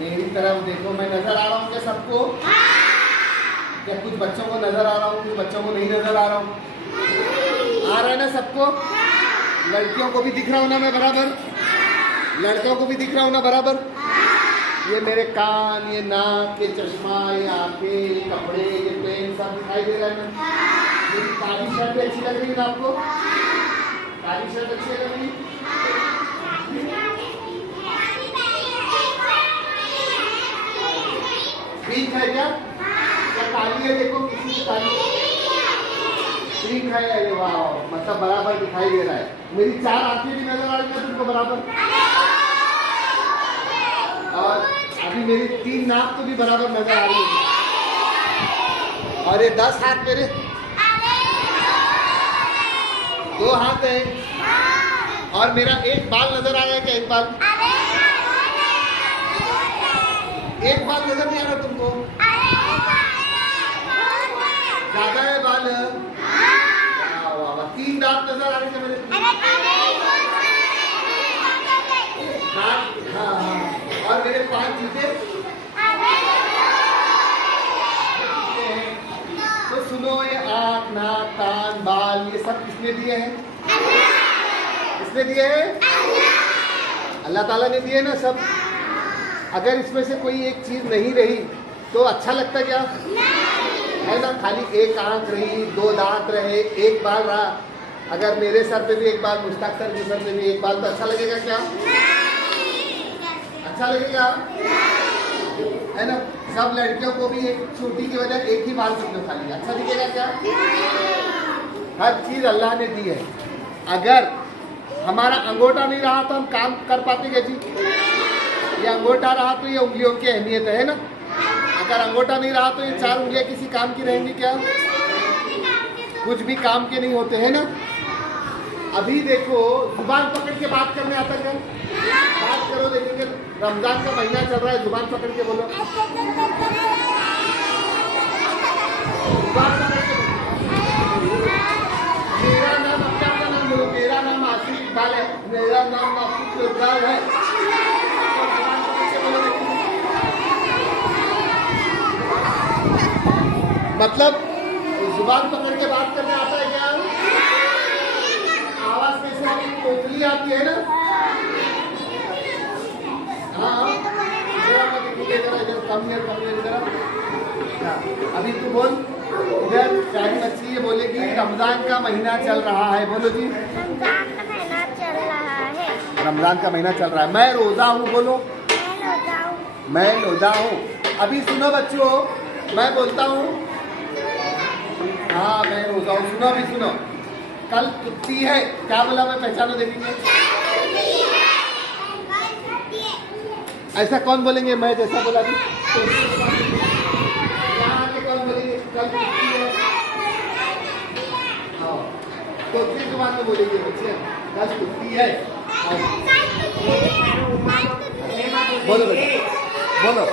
मेरी तरफ देखो, मैं नजर आ रहा हूँ क्या सबको? क्या कुछ बच्चों को नजर आ रहा हूँ, कुछ बच्चों को नहीं नजर आ रहा हूँ? आ रहा है ना सबको? लड़कियों को भी दिख रहा हूँ ना मैं बराबर? लड़कों को भी दिख रहा हूँ ना बराबर? ये मेरे कान, ये नाक, ये चश्मा, ये आंखें, ये कपड़े, ये पेन सब दिखाई दे रहा है ना? मेरी काली शर्ट भी अच्छी लग रही है ना आपको? काली शर्ट अच्छी लग रही है? पिंक है क्या? क्या काली है? देखो किसी की काली पिंक है। अरे वाह, मतलब बराबर दिखाई दे रहा है। मेरी 4 आंखें भी नजर आ रही है तुमको बराबर? और अभी मेरी 3 नाक तो भी बराबर नजर आ रही है। और ये 10 हाथ मेरे 2 हाथ है। और मेरा एक बाल नजर आ रहा है क्या? एक बाल, एक बाल नजर नहीं आ रहा तुमको? ज्यादा है बाल? 3 दांत नजर आ रहे थे मेरे? दांत, हाँ हाँ। और मेरे 5 जूते? तो सुनो, ये आँख, नाक, कान, बाल, ये सब किसने दिए हैं? किसने दिए हैं? अल्लाह ताला ने दिए ना सब। अगर इसमें से कोई एक चीज नहीं रही तो अच्छा लगता क्या? है ना? खाली एक आंख रही, 2 दांत रहे, एक बाल रहा। अगर मेरे सर पे भी एक बाल, मुश्ताक सर के सर पे भी एक बाल, तो अच्छा लगेगा क्या? अच्छा लगेगा? है ना? सब लड़कियों को भी एक छोटी की वजह एक ही बाल समझो खाली, अच्छा दिखेगा क्या? हर चीज अल्लाह ने दी है। अगर हमारा अंगूठा नहीं रहा तो हम काम कर पाते क्या जी? ये अंगूठा रहा तो ये उंगलियों की अहमियत है ना? अगर अंगूठा नहीं रहा तो ये 4 उंगलियां किसी काम की रहेंगी क्या? कुछ भी काम के नहीं होते, है ना? अभी देखो, जुबान पकड़ के बात करने आता क्या? बात करो, देखेंगे रमजान का महीना चल रहा है, जुबान पकड़ के बोलो। जुबान पकड़ के मेरा नाम, अपना नाम बोलो। मेरा नाम आसिफ इकबाल है। मेरा नाम आसिफ इकबाल है। मतलब जुबान पकड़ के बात करने आता है क्या? आवाज कैसे आती है? कोकली आती है ना? हाँ, इधर कम इधर। अभी तू बोल, इधर प्यारी बच्ची ये बोलेगी रमजान का महीना चल रहा है। बोलो जी। रमजान का महीना चल रहा है। रमजान का महीना चल रहा है। मैं रोजा हूँ। बोलो, मैं रोजा हूँ। अभी सुनो बच्चों, मैं बोलता हूँ, हाँ मैं रोजा हूँ। सुनो, अभी सुनो। कल छुट्टी है, क्या बोला मैं? पहचानो, देखेंगे। ऐसा कौन बोलेंगे? मैं जैसा बोला भी यहाँ आके कौन बोलेंगे कल छुट्टी है? हाँ, तो किस जुबान में बोलेंगे बच्चे? कल छुट्टी है। बोलो बेटा, बोलो,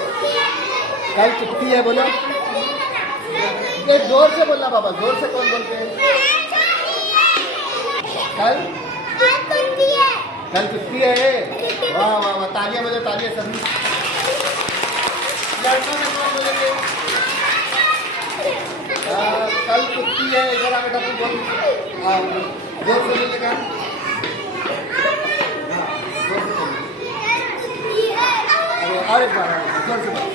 कल छुट्टी है। बोलो, ये जोर से बोलना बाबा, जोर से। कौन बोलते हैं? कल छुट्टी है। कल छुट्टी है। वाह वाह वाह, तालियां बजाओ, तालियां सभी। लड़कों में कौन बोलेंगे? कल छुट्टी है। इधर आ बेटा, तू बोल, जोर से बोलेगा। अरे एक बार जोर से बोल।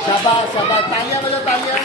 शाबाश शाबाश, तालियां बजाओ, तालियां।